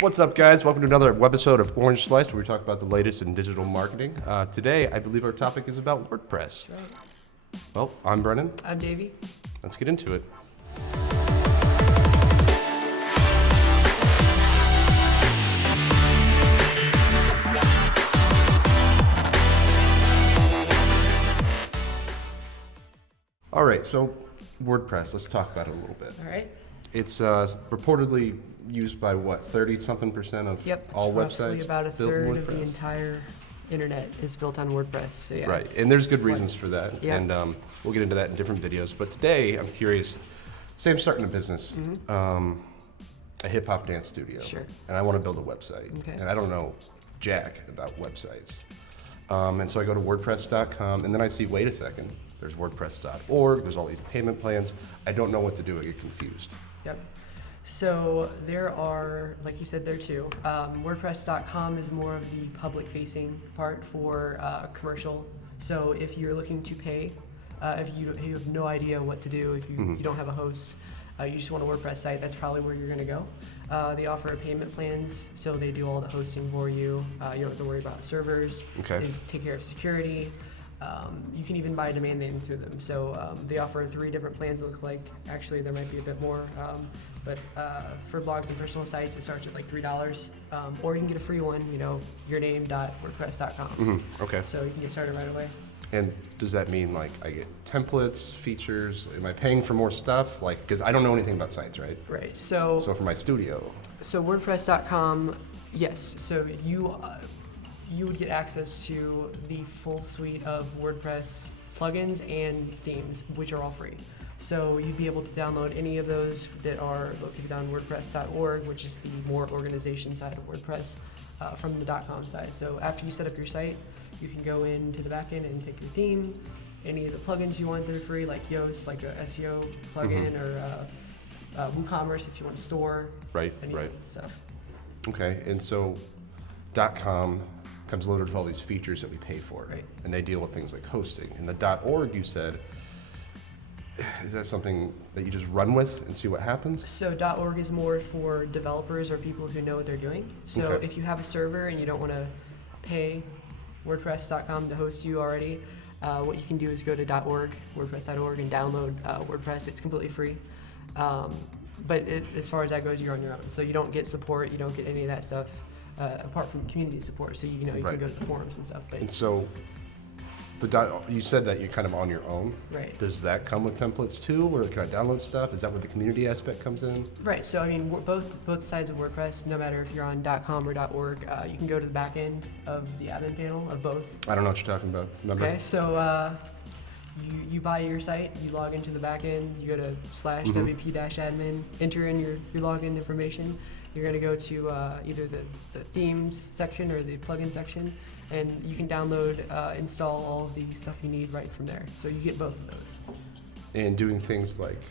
What's up, guys? Welcome to another episode of Orange Slice, where we talk about the latest in digital marketing. Today, I believe our topic is about WordPress. Right. Well, I'm Brennan. I'm Davey. Let's get into it. All right, so WordPress, let's talk about it a little bit. All right. It's reportedly used by, 30-something% of all websites? Roughly about a built third in of the WordPress? entire internet is built on WordPress. So yeah, Right, and there's good reasons for that, and we'll get into that in different videos. But today, I'm curious, say I'm starting a business, a hip-hop dance studio, Sure. and I want to build a website, Okay. and I don't know jack about websites. And so I go to WordPress.com, and then I see, wait a second, there's WordPress.org, there's all these payment plans. I don't know what to do, I get confused. Yep. So there are, like you said there too, WordPress.com is more of the public-facing part for commercial. So if you're looking to pay, if you have no idea what to do, if you don't have a host, you just want a WordPress site, that's probably where you're going to go. They offer payment plans, so they do all the hosting for you. You don't have to worry about servers. Okay. They take care of security. You can even buy a domain name through them. So they offer 3 different plans, it looks like. Actually, there might be a bit more. But for blogs and personal sites, it starts at like $3. Or you can get a free one, yourname.wordpress.com. Okay. So you can get started right away. And does that mean like I get templates, features? Am I paying for more stuff? Like, because I don't know anything about sites, right? Right. So for my studio. So WordPress.com, yes. So you would get access to the full suite of WordPress plugins and themes, which are all free. So you'd be able to download any of those that are located on WordPress.org, which is the more organization side of WordPress, from the .com side. So after you set up your site, you can go into the backend and take your theme, any of the plugins you want that are free, like Yoast, like a SEO plugin, or WooCommerce if you want to store any of that stuff. Okay, and so .com comes loaded with all these features that we pay for, Right. And they deal with things like hosting. And the .org, you said, is that something that you just run with and see what happens? So .org is more for developers or people who know what they're doing. So Okay. if you have a server and you don't want to pay WordPress.com to host you already, what you can do is go to .org, WordPress.org, and download WordPress. It's completely free. But as far as that goes, you're on your own. So you don't get support, you don't get any of that stuff, apart from community support. So you can go to the forums and stuff. But And so you said that you're kind of on your own. Right. Does that come with templates too, or can I download stuff? Is that where the community aspect comes in? Right, so I mean, both sides of WordPress, no matter if you're on .com or .org, you can go to the back end of the admin panel of both. I don't know what you're talking about. Remember? Okay, so you buy your site, you log into the back end, you go to /wp-admin, enter in your login information. You're going to go to either the themes section or the plugin section, and you can download, install all of the stuff you need right from there. So you get both of those. And doing things like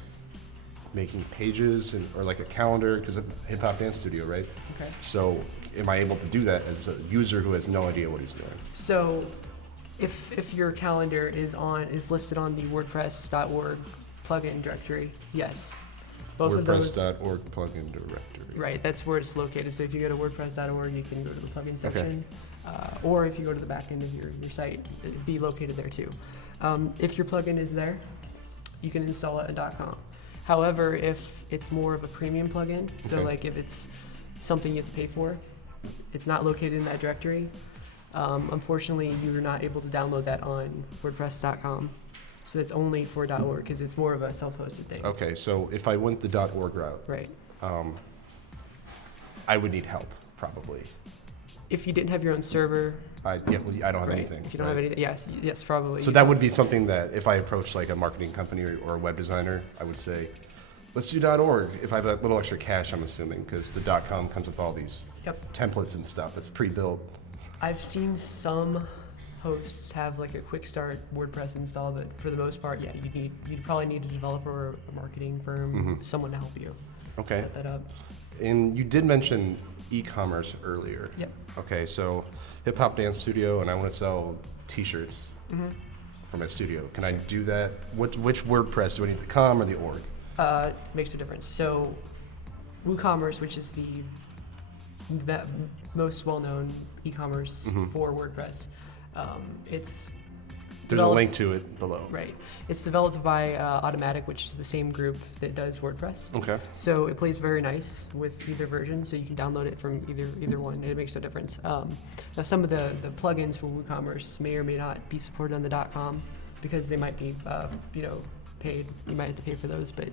making pages or like a calendar, because it's a hip hop dance studio, right? Okay. So am I able to do that as a user who has no idea what he's doing? So if your calendar is listed on the WordPress.org plugin directory, yes. Both of those. WordPress.org plugin directory. Right, that's where it's located. So if you go to WordPress.org, you can go to the plugin section. Or if you go to the back end of your site, it'd be located there too. If your plugin is there, you can install it at .com. However, if it's more of a premium plugin, so like if it's something you have to pay for, it's not located in that directory. Unfortunately, you're not able to download that on WordPress.com. So it's only for .org because it's more of a self-hosted thing. Okay, so if I went the .org route, Right. I would need help, probably. If you didn't have your own server. I don't have Right. anything. If you don't have anything, yes, probably. So that would be something that if I approached like a marketing company or a web designer, I would say, let's do .org. If I have a little extra cash, I'm assuming, because the .com comes with all these templates and stuff. It's pre-built. I've seen some hosts have like a quick start WordPress install, but for the most part, you'd probably need a developer or a marketing firm, someone to help you set that up. And you did mention e-commerce earlier. Yep. Okay, so hip hop dance studio, and I want to sell T-shirts for my studio. Can I do that? Which WordPress do I need, the .com or the .org? Makes a difference. So WooCommerce, which is the the most well-known e-commerce for WordPress. It's There's a link to it below. Right. It's developed by Automatic, which is the same group that does WordPress. Okay. So it plays very nice with either version, so you can download it from either one. It makes no difference. Now, some of the plugins for WooCommerce may or may not be supported on the .com because they might be, paid. You might have to pay for those, but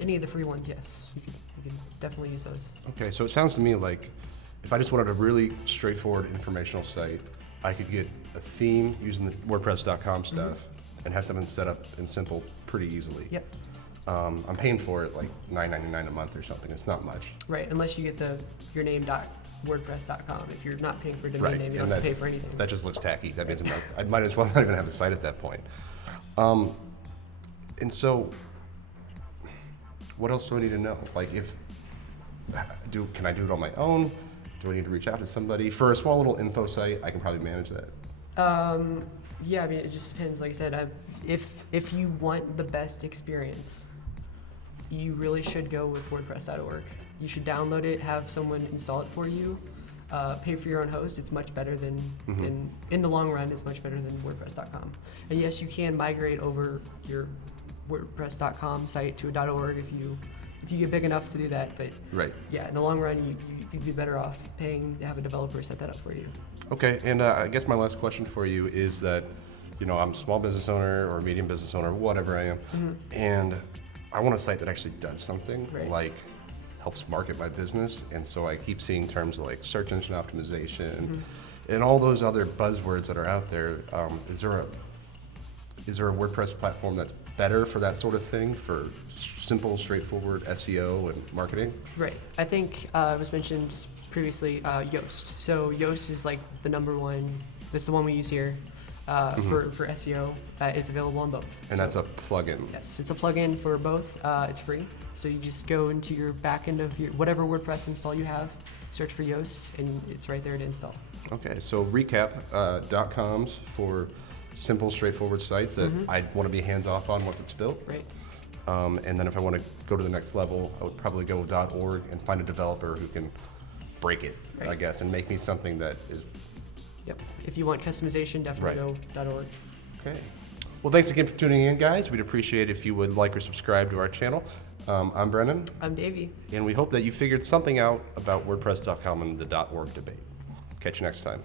any of the free ones, yes, you can definitely use those. Okay, so it sounds to me like if I just wanted a really straightforward informational site, I could get a theme using the WordPress.com stuff and have something set up and simple pretty easily. Yep. I'm paying for it like $9.99 a month or something. It's not much. Right, unless you get your name.wordpress.com. If you're not paying for a domain Right, name, you don't and have to pay for anything. That just looks tacky. That means I might as well not even have a site at that point. And so, what else do I need to know? Like, can I do it on my own? Do I need to reach out to somebody? For a small little info site, I can probably manage that. Yeah, I mean, it just depends. Like I said, if you want the best experience, you really should go with WordPress.org. You should download it, have someone install it for you, pay for your own host. It's much better than, in the long run, it's much better than WordPress.com. And yes, you can migrate over your WordPress.com site to a .org if you get big enough to do that. But right. Yeah, in the long run, you'd be better off paying to have a developer set that up for you. Okay, and I guess my last question for you is that, I'm a small business owner or medium business owner, whatever I am, and I want a site that actually does something, like helps market my business. And so I keep seeing terms like search engine optimization and all those other buzzwords that are out there. Is there a WordPress platform that's better for that sort of thing, for simple, straightforward SEO and marketing? Right. I think it was mentioned previously, Yoast. So Yoast is like the number one. This is the one we use here for SEO. It's available on both. And that's a plugin. Yes, it's a plugin for both. It's free. So you just go into your back end of your whatever WordPress install you have, search for Yoast, and it's right there to install. Okay, so recap .coms for simple, straightforward sites that I want to be hands-off on once it's built. Right. And then if I want to go to the next level, I would probably go .org and find a developer who can break it, I guess, and make me something that is... Yep. If you want customization, definitely go .org. Okay. Well, thanks again for tuning in, guys. We'd appreciate if you would like or subscribe to our channel. I'm Brennan. I'm Davey. And we hope that you figured something out about WordPress.com and the .org debate. Catch you next time.